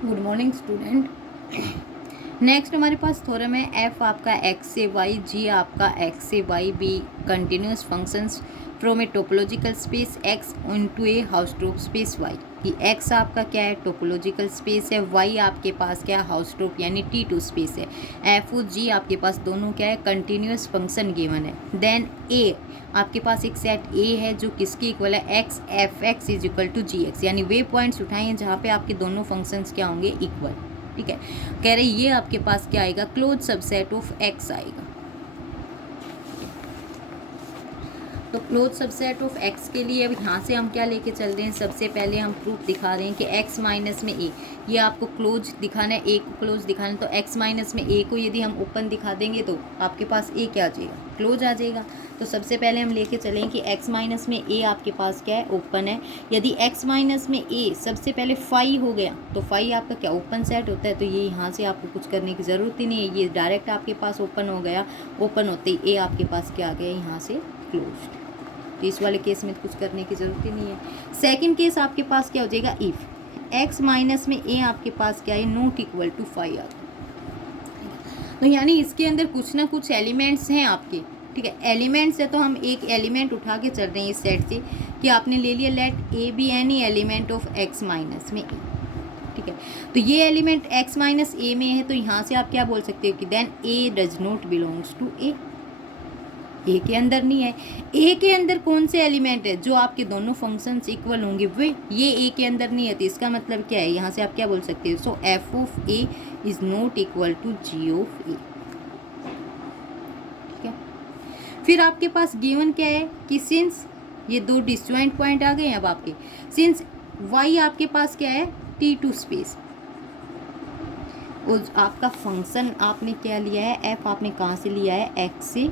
Good morning student. Next हमारे पास theorem है एफ आपका एक्स से वाई, जी आपका एक्स से Y be continuous functions from a topological space X into a Hausdorff space Y. कि एक्स आपका क्या है, टोपोलॉजिकल स्पेस है, वाई आपके पास क्या है, हाउसट्रोप यानी T2 स्पेस है, एफ और जी आपके पास दोनों क्या है, कंटिन्यूस फंक्शन गिवन है। देन ए आपके पास एक सेट ए है जो किसके इक्वल है, x f x is equal to ji x, यानी वे पॉइंट्स उठाएं जहाँ पे आपके दोनों फंक्शंस क्या होंगे, इक्वल। ठीक है, कह रहे ये आपके पास क्या आएगा, क्लोज सबसेट ऑफ एक्स आएगा। तो क्लोज सबसेट ऑफ एक्स के लिए अब यहाँ से हम क्या लेके चल रहे हैं, सबसे पहले हम प्रूफ दिखा रहे हैं कि एक्स माइनस में ए, ये आपको क्लोज दिखाना है, ए को क्लोज दिखाना है। तो एक्स माइनस में ए को यदि हम ओपन दिखा देंगे तो आपके पास ए क्या आ जाएगा, क्लोज आ जाएगा। तो सबसे पहले हम लेके चलें कि एक्स माइनस में ए आपके पास क्या है, ओपन है। यदि एक्स माइनस में ए सबसे पहले फाई हो गया तो फाई आपका क्या, ओपन सेट होता है। तो ये यहाँ से आपको कुछ करने की ज़रूरत ही नहीं है, ये डायरेक्ट आपके पास ओपन हो गया। ओपन होते ही ए आपके पास क्या आ गया, यहाँ से क्लोज। तो इस वाले केस में कुछ करने की ज़रूरत ही नहीं है। सेकंड केस आपके पास क्या हो जाएगा, इफ़ एक्स माइनस में ए आपके पास क्या है, नॉट इक्वल टू फाइव आ गया। तो यानी इसके अंदर कुछ ना कुछ एलिमेंट्स हैं आपके। ठीक है, एलिमेंट्स है तो हम एक एलिमेंट उठा के चल रहे हैं इस सेट से कि आपने ले लिया let a be any element of x minus में ए। ठीक है, तो ये एलिमेंट एक्स माइनस ए में है, तो यहाँ से आप क्या बोल सकते हो कि then A does not belongs to A, A के अंदर नहीं है। ए के अंदर कौन से एलिमेंट है, जो आपके दोनों फंक्शंस इक्वल होंगे वे, ये ए के अंदर नहीं है। तो इसका मतलब क्या है, यहाँ से आप क्या बोल सकते हो, so F of A is not equal to G of A. ठीक है, फिर आपके पास गिवन क्या है कि सिंस ये दो डिस्जॉइंट पॉइंट आ गए अब आपके, सिंस वाई आपके पास क्या है, T2 स्पेस, और आपका फंक्शन आपने क्या लिया है, एफ आपने कहाँ से लिया है, एक्स से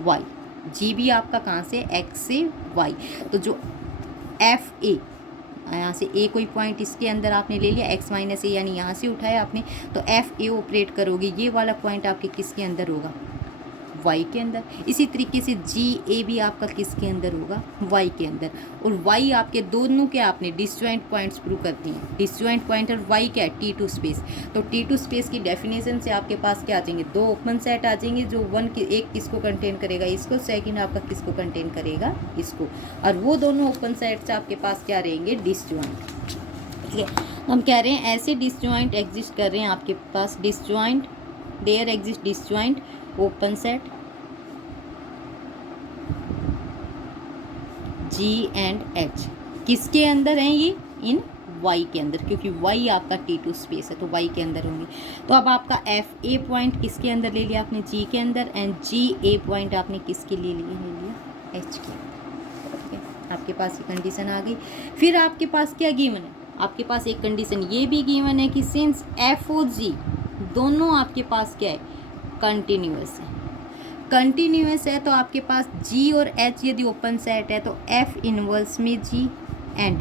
वाई, जी भी आपका कहाँ से, एक्स से वाई। तो जो एफ ए, यहाँ से ए कोई पॉइंट इसके अंदर आपने ले लिया, एक्स माइनस ए यानी यहाँ से उठाया आपने, तो एफ ए ऑपरेट करोगे, ये वाला पॉइंट आपके किसके अंदर होगा, वाई के अंदर। इसी तरीके से जी ए भी आपका किसके अंदर होगा, वाई के अंदर। और वाई आपके दोनों क्या आपने डिसजॉइंट पॉइंट्स प्रूव करती हैं, डिसजॉइंट पॉइंट और वाई क्या है, T2 स्पेस। तो T2 स्पेस की डेफिनेशन से आपके पास क्या आ जाएंगे, दो ओपन सेट आ जाएंगे, जो एक किसको कंटेन करेगा, इसको, सेकंड आपका किसको कंटेन करेगा, इसको। और वो दोनों ओपन सेट से आपके पास क्या रहेंगे, डिसजॉइंट। ठीक है, हम कह रहे हैं ऐसे डिसजॉइंट एग्जिस्ट कर रहे हैं आपके पास, disjoint there exist disjoint open set G and H, किसके अंदर हैं ये, इन वाई के अंदर, क्योंकि वाई आपका T2 स्पेस है तो वाई के अंदर होंगे। तो अब आपका एफ ए पॉइंट किसके अंदर ले लिया आपने, जी के अंदर, एंड जी ए पॉइंट आपने किसके लिए ले लिया, एच के। ठीक है, आपके पास ये कंडीशन आ गई। फिर आपके पास क्या गिवन है, आपके पास एक कंडीशन ये भी गिवन है कि सिंस एफ और जी दोनों आपके पास क्या है, कंटिन्यूअस है। कंटिन्यूअस है तो आपके पास जी और एच यदि ओपन सेट है तो एफ इनवर्स में जी एंड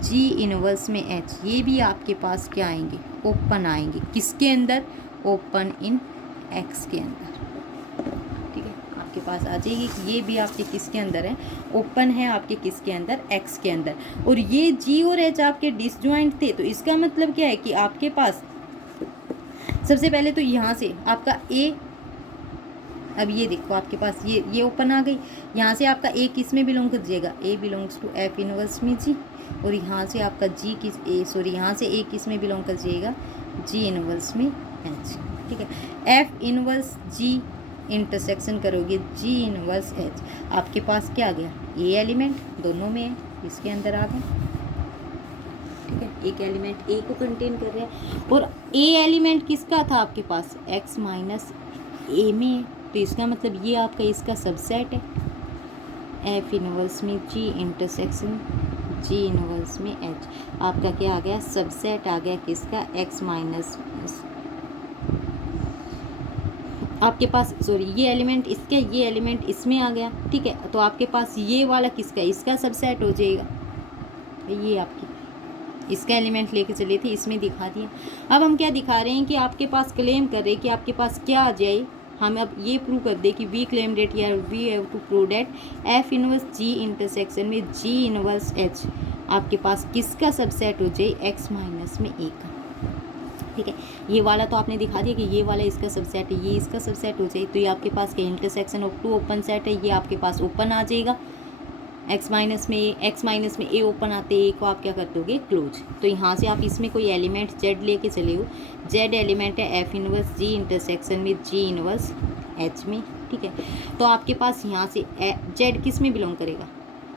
जी इनवर्स में एच, ये भी आपके पास क्या आएंगे, ओपन आएंगे, किसके अंदर, ओपन इन एक्स के अंदर। ठीक है, आपके पास आ जाएगी कि ये भी आपके किसके अंदर है, ओपन है आपके किसके अंदर, एक्स के अंदर। और ये जी और एच आपके डिसजॉइंट थे, तो इसका मतलब क्या है कि आपके पास सबसे पहले तो यहाँ से आपका ए, अब ये देखो आपके पास ये ओपन आ गई, यहाँ से आपका ए किस में बिलोंग कर जाएगा, ए बिलोंग्स टू एफ इनवर्स में जी, और यहाँ से आपका जी किस ए सॉरी यहाँ से ए किस में बिलोंग कर जाएगा, जी इनवर्स में एच। ठीक है, एफ इनवर्स जी इंटरसेक्शन करोगे जी इनवर्स एच, आपके पास क्या आ गया, ए एलिमेंट दोनों में है, इसके अंदर आ गया। ठीक है, एक एलिमेंट ए को कंटेन कर रहा है, और ए एलिमेंट किसका था आपके पास, एक्स माइनस ए में है, तो इसका मतलब ये आपका इसका सबसेट है, एफ इनवर्स में जी इंटरसेक्शन जी इनवर्स में एच, आपका क्या आ गया, सबसेट आ गया किसका, एक्स माइनस, आपके पास सॉरी ये एलिमेंट इसका, ये एलिमेंट इसमें आ गया। ठीक है, तो आपके पास ये वाला किसका, इसका सबसेट हो जाएगा, ये आपकी इसका एलिमेंट लेके चले थे, इसमें दिखा दिया। अब हम क्या दिखा रहे हैं कि आपके पास क्लेम कर रहे हैं कि आपके पास क्या आ जाए, हम अब ये प्रूव कर दे कि वी क्लेम डेट या we have to prove that f inverse g intersection में जी इनवर्स एच आपके पास किसका सबसेट हो जाए, एक्स माइनस में ए का। ठीक है। ये वाला तो आपने दिखा दिया कि ये वाला इसका सबसेट है, ये इसका सबसेट हो जाए, तो ये आपके पास क्या intersection of two open set है, ये आपके पास ओपन आ जाएगा। एक्स माइनस में ए ओपन आते ए को आप क्या कर दोगे क्लोज। तो यहाँ से आप इसमें कोई एलिमेंट जेड लेके चले हो, जेड एलिमेंट है एफ इनवर्स जी इंटरसेक्शन में जी इनवर्स एच में, ठीक है। तो आपके पास यहाँ से जेड किस में बिलोंग करेगा,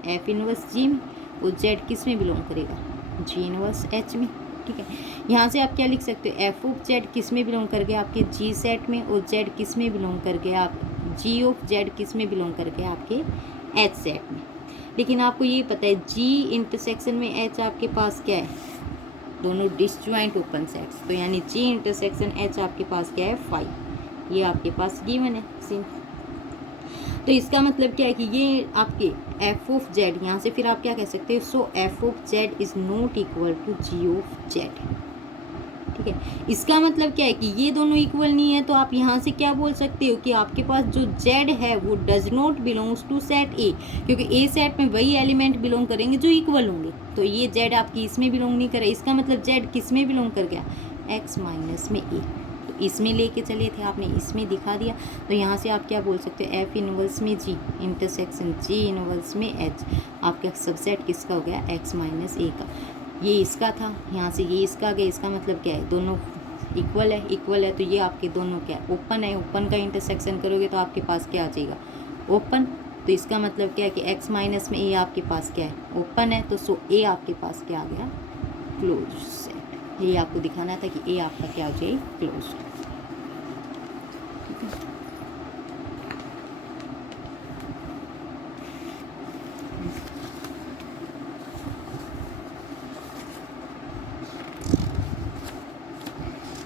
एफ इनवर्स जी में, और जेड किस में बिलोंग करेगा, जी इनवर्स एच में, ठीक है। यहाँ से आप क्या लिख सकते हो, एफ ऑफ जेड किस में बिलोंग कर गया आपके जी सेट में, और जेड किस में बिलोंग कर गया आप, जी ऑफ जेड किस में बिलोंग कर गया आपके एच सेट में। लेकिन आपको ये पता है जी इंटरसेक्शन में एच आपके पास क्या है, दोनों डिसजॉइंट ओपन सेट्स, तो यानी जी इंटरसेक्शन एच आपके पास क्या है 5, ये आपके पास गिवन है सिम। तो इसका मतलब क्या है कि ये आपके एफ ऑफ जेड, यहाँ से फिर आप क्या कह सकते हो, so F of Z is not equal to G of Z, ठीक है। इसका मतलब क्या है कि ये दोनों इक्वल नहीं है, तो आप यहाँ से क्या बोल सकते हो कि आपके पास जो जेड है वो does not belongs to set A, क्योंकि ए सेट में वही एलिमेंट बिलोंग करेंगे जो इक्वल होंगे, तो ये जेड आपकी इसमें बिलोंग नहीं करे। इसका मतलब जेड किस में बिलोंग कर गया, एक्स माइनस में ए, तो इसमें लेके चले थे आपने, इसमें दिखा दिया। तो यहाँ से आप क्या बोल सकते हो, एफ इनवर्स में जी इंटरसेक्शन जी इनवर्स में एच, आपका सबसेट किसका हो गया, एक्स माइनस ए का। ये इसका था, यहाँ से ये इसका आ गया, इसका मतलब क्या है, दोनों इक्वल है, तो ये आपके दोनों क्या है, ओपन है। ओपन का इंटरसेक्शन करोगे तो आपके पास क्या आ जाएगा, ओपन। तो इसका मतलब क्या है कि एक्स माइनस में ए आपके पास क्या है, ओपन है, तो सो ए आपके पास क्या आ गया, क्लोज सेट। ये आपको दिखाना था कि ए आपका क्या हो जाए, क्लोज।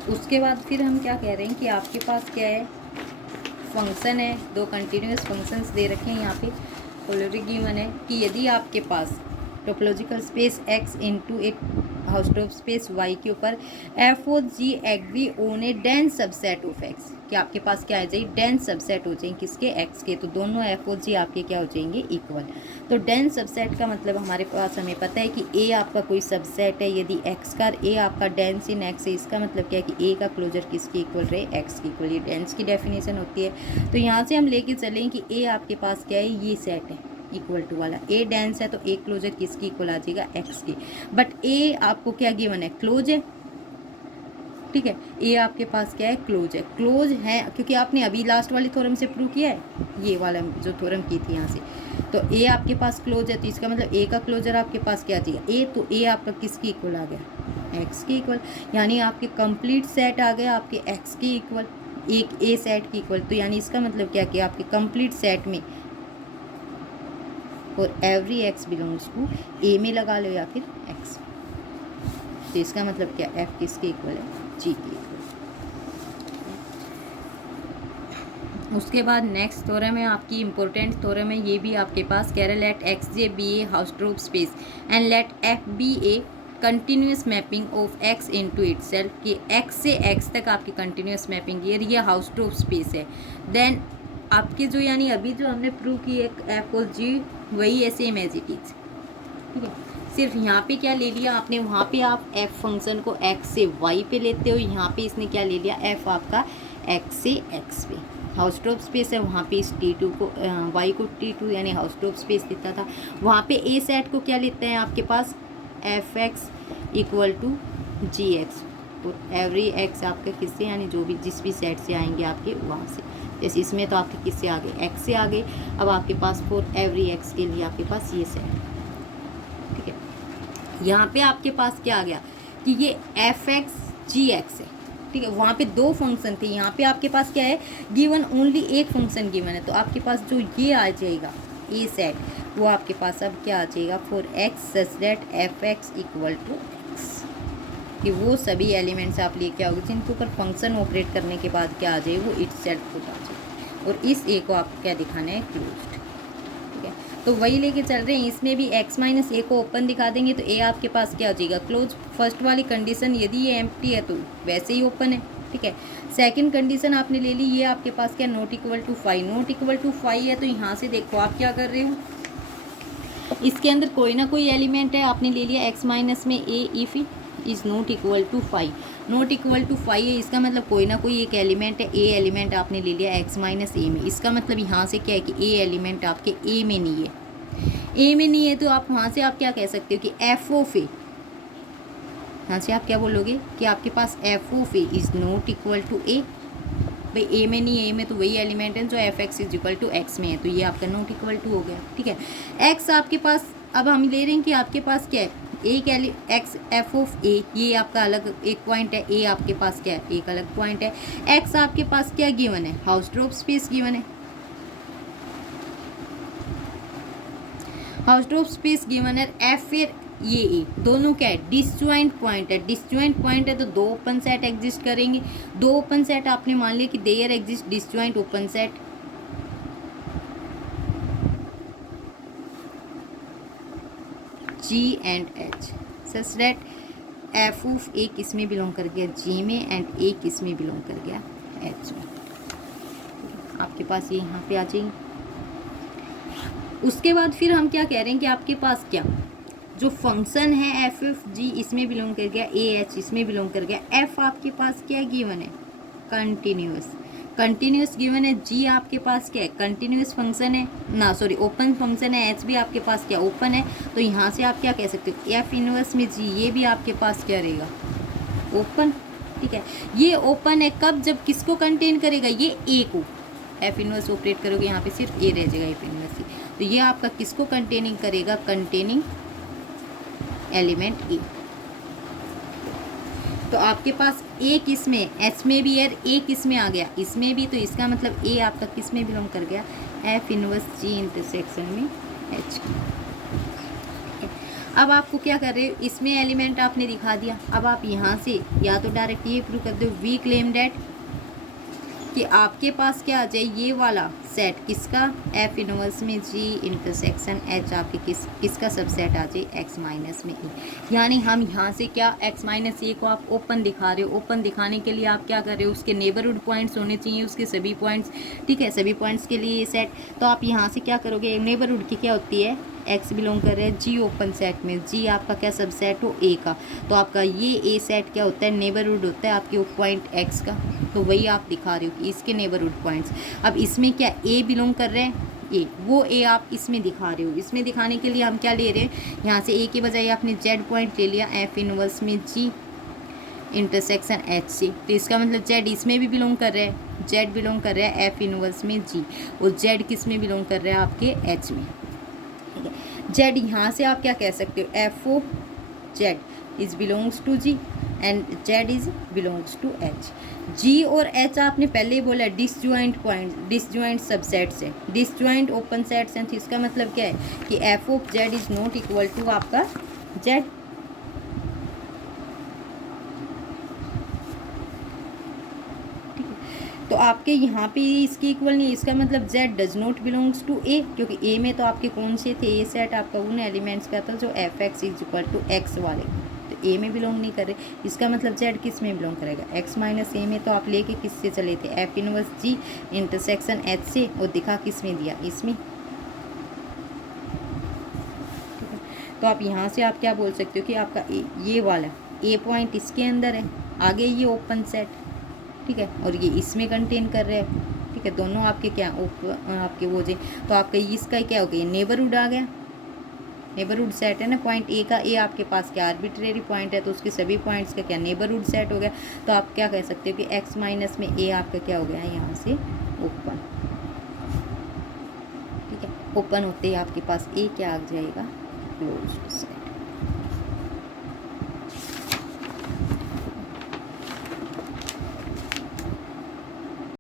उसके बाद फिर हम क्या कह रहे हैं कि आपके पास क्या है, फंक्शन है, दो कंटिन्यूस फंक्शंस दे रखे हैं यहाँ पे, ऑलरेडी गिवन है कि यदि आपके पास टोपोलॉजिकल स्पेस x इनटू एक हाउसटॉप स्पेस y के ऊपर f o g agree on a dense subset of x, कि आपके पास क्या आ जाएगी, डेंस सबसेट हो जाएंगे किसके, x के, तो दोनों एफ ओ जी आपके क्या हो जाएंगे, इक्वल। तो डेंस सबसेट का मतलब हमारे पास हमें पता है कि a आपका कोई सबसेट है, यदि x का a आपका डेंस इन x है, इसका मतलब क्या है कि a का क्लोजर किसके इक्वल रहे, x के इक्वल। ये डेंस की डेफिनेशन होती है। तो यहाँ से हम लेके चलें कि a आपके पास क्या है, ये सेट है इक्वल टू वाला, ए डेंस है तो ए क्लोजर किसकी इक्वल आ जाएगा, एक्स की। बट ए आपको क्या गिवन है, क्लोज है, ठीक है। ए आपके पास क्या है, क्लोज है, क्लोज है क्योंकि आपने अभी लास्ट वाली थ्योरम से प्रूव किया है, ये वाला जो थ्योरम की थी यहाँ से। तो ए आपके पास क्लोज है, तो इसका मतलब ए का क्लोजर आपके पास क्या आ जाएगा, ए, तो ए आपका किसकी इक्वल आ गया, एक्स की इक्वल। यानी आपके कंप्लीट सेट आ गया आपके एक्स की इक्वल, एक ए सेट की इक्वल। तो यानी इसका मतलब क्या कि आपके कंप्लीट सेट में और एवरी एक्स बिलोंग्स टू ए में लगा लो या फिर एक्स, तो इसका मतलब क्या, एफ किसके इक्वल है, जी के इक्वल। उसके बाद नेक्स्ट थ्योरम है आपकी इंपॉर्टेंट थ्योरम है, ये भी आपके पास कह रहे, let X J be a Hausdorff space and let F be a continuous mapping of X into itself, कि एक्स से एक्स तक आपकी कंटिन्यूस मैपिंग, ये हाउसटॉप स्पेस है। देन आपके जो यानी अभी जो हमने प्रूव की एक एफ और जी, वही है सेम एज इट इज, ठीक है। सिर्फ यहाँ पे क्या ले लिया आपने, वहाँ पे आप एफ फंक्शन को एक्स से वाई पे लेते हो, यहाँ पे इसने क्या ले लिया, एफ आपका एक्स से एक्स पे। हाउसटॉप स्पेस है, वहाँ पे इस T2 को वाई को T2 यानी हाउसटॉप स्पेस देता था, वहाँ पे ए सेट को क्या लेते हैं आपके पास, F x equal to ji X, तो एवरी एक्स आपके किससे, यानी जो भी जिस भी सेट से आएंगे आपके वहाँ से। जैसे इसमें तो आपके किससे आ गए, एक्स से आ गए। अब आपके पास फॉर एवरी एक्स के लिए आपके पास ये सेट, ठीक है। यहाँ पे आपके पास क्या आ गया कि ये एफ एक्स जी एक्स है, ठीक है। वहाँ पे दो फंक्शन थे, यहाँ पे आपके पास क्या है, गिवन ओनली एक फंक्शन गिवन है, तो आपके पास जो ये आ जाएगा ए सेट, वो आपके पास अब क्या आ जाएगा, for x such that f x equal to x, कि वो सभी एलिमेंट्स आप लेके आओगे जिनके ऊपर फंक्शन ऑपरेट करने के बाद क्या आ जाए, वो इटसेल्फ खुद आ जाए, और इस ए को आपको क्या दिखाना है, क्लोज्ड, ठीक है। तो वही लेके चल रहे हैं, इसमें भी x माइनस ए को ओपन दिखा देंगे तो ए आपके पास क्या हो जाएगा, क्लोज। फर्स्ट वाली कंडीशन यदि ये एम्प्टी है तो वैसे ही ओपन है, ठीक है। सेकंड कंडीशन आपने ले ली, ये आपके पास क्या, not equal to 5, not equal to 5 है, तो यहाँ से देखो आप क्या कर रहे हो, इसके अंदर कोई ना कोई एलिमेंट है, आपने ले लिया x माइनस में A if is not equal to 5, not equal to 5 है, इसका मतलब कोई ना कोई एक एलिमेंट है, ए एलिमेंट आपने ले लिया x माइनस ए में, इसका मतलब यहाँ से क्या है कि ए एलिमेंट आपके ए में नहीं है, ए में नहीं है, तो आप वहाँ से आप क्या कह सकते हो कि एफ ऑफ ए, यहाँ से आप क्या बोलोगे कि आपके पास F of A is not equal to A. भाई ए में नहीं है, ए में तो वही एलिमेंट है जो f x is equal to x में है, तो ये आपका नॉट इक्वल टू हो गया, ठीक है। एक्स आपके पास, अब हम ले रहे हैं कि आपके पास क्या है, एक एक्स एफ ऑफ ए, ये आपका अलग एक पॉइंट है, ए आपके पास क्या है, एक अलग पॉइंट है। एक्स आपके पास क्या गिवन है, हाउसट्रोप स्पेस गिवन है, हाउसट्रोप स्पेस गिवन है। एफ फिर ये ए, दोनों क्या है, डिसजॉइंट पॉइंट है, डिसजॉइंट पॉइंट है तो दो ओपन सेट एग्जिस्ट करेंगे, दो ओपन सेट आपने मान लिया कि there exist disjoint open set, G and H such that F of A किस में बिलोंग कर गया, G में, एंड ए किस में बिलोंग कर गया, H में। आपके पास ये यहाँ पे आ जाएंगे। उसके बाद फिर हम क्या कह रहे हैं कि आपके पास क्या जो फंक्शन है एफ एफ जी इसमें बिलोंग कर गया, ए एच इसमें बिलोंग कर गया, एफ आपके पास क्या गिवन है, कंटिन्यूस, कंटिन्यूस गिवन है। जी आपके पास क्या है, कंटिन्यूस फंक्शन है ना, सॉरी ओपन फंक्शन है। एच भी आपके पास क्या ओपन है, तो यहाँ से आप क्या कह सकते हो, एफ इनवर्स में जी, ये भी आपके पास क्या रहेगा, ओपन, ठीक है। ये ओपन है कब, जब किसको कंटेन करेगा, ये ए को, एफ इनवर्स ऑपरेट करोगे यहाँ पे सिर्फ ए रह जाएगा, एफ इनवर्स, तो ये आपका किसको कंटेनिंग करेगा, कंटेनिंग एलिमेंट ए। तो आपके पास ए किस में, एच में भी है, ए किस में आ गया, इसमें भी, तो इसका मतलब ए आपका किस में बिलोंग कर गया, एफ इनवर्स जी इंटरसेक्शन में एच। अब आपको क्या कर रहे हो, इसमें एलिमेंट आपने दिखा दिया, अब आप यहाँ से या तो डायरेक्ट ये प्रूव कर दो, वी क्लेम डैट कि आपके पास क्या आ जाए, ये वाला सेट किसका, एफ इनवर्स में जी इंटरसेक्शन एच आपके किसका सबसेट आ जाए, एक्स माइनस में ए। यानी हम यहाँ से क्या, एक्स माइनस ए को आप ओपन दिखा रहे हो, ओपन दिखाने के लिए आप क्या कर रहे हो, उसके नेबरहुड पॉइंट्स होने चाहिए, उसके सभी पॉइंट्स, ठीक है, सभी पॉइंट्स के लिए ये सेट। तो आप यहाँ से क्या करोगे, नेबरहुड की क्या होती है, एक्स बिलोंग कर रहे हैं जी ओपन सेट में, जी आपका क्या सबसेट हो ए का, तो आपका ये ए सेट क्या होता है, नेबरहुड होता है आपके पॉइंट एक्स का, तो वही आप दिखा रहे हो कि इसके नेबरहुड पॉइंट्स। अब इसमें क्या ए बिलोंग कर रहे हैं, ए, वो ए आप इसमें दिखा रहे हो, इसमें दिखाने के लिए हम क्या ले रहे हैं, यहाँ से ए के बजाय आपने जेड पॉइंट ले लिया, एफ इनवर्स में जी इंटरसेक्शन एच से, तो इसका मतलब जेड इसमें भी बिलोंग कर रहा है, जेड बिलोंग कर रहा है एफ इनवर्स में जी, और जेड किस में बिलोंग कर रहा है, आपके एच में, ठीक है। जेड यहाँ से आप क्या कह सकते हो, F O Z is belongs to G and Z is belongs to H. G और एच आपने पहले ही बोला डिसजॉइंट पॉइंट, डिसजॉइंट सबसेट्स है, डिसजॉइंट ओपन सेट्स हैं, तो इसका मतलब क्या है कि F of Z is not equal to आपका जेड, तो आपके यहाँ पे इसके इक्वल नहीं, इसका मतलब z does not belongs to a, क्योंकि a में तो आपके कौन से थे, ए सेट आपका उन एलिमेंट्स का था जो f x is equal to x वाले, तो a में बिलोंग नहीं करे, इसका मतलब z किस में बिलोंग करेगा, x माइनस ए में। तो आप लेके किस से चले थे, F inverse g intersection h से, और दिखा किस में दिया, इसमें, ठीक है। तो आप यहाँ से आप क्या बोल सकते हो कि आपका ये वाला a पॉइंट इसके अंदर है, आगे ये ओपन सेट, ठीक है, और ये इसमें कंटेन कर रहे हैं, ठीक है, दोनों आपके क्या आपके वो जे, तो आपका इसका क्या हो गया, नेबरहुड आ गया, नेबरहुड सेट है ना पॉइंट ए का, ए आपके पास क्या आर्बिट्रेरी पॉइंट है, तो उसके सभी पॉइंट्स का क्या नेबरहुड सेट हो गया। तो आप क्या कह सकते हो कि एक्स माइनस में ए आपका क्या हो गया है, यहाँ से ओपन, ठीक है, ओपन होते ही आपके पास ए क्या आ जाएगा, क्लोज सेट।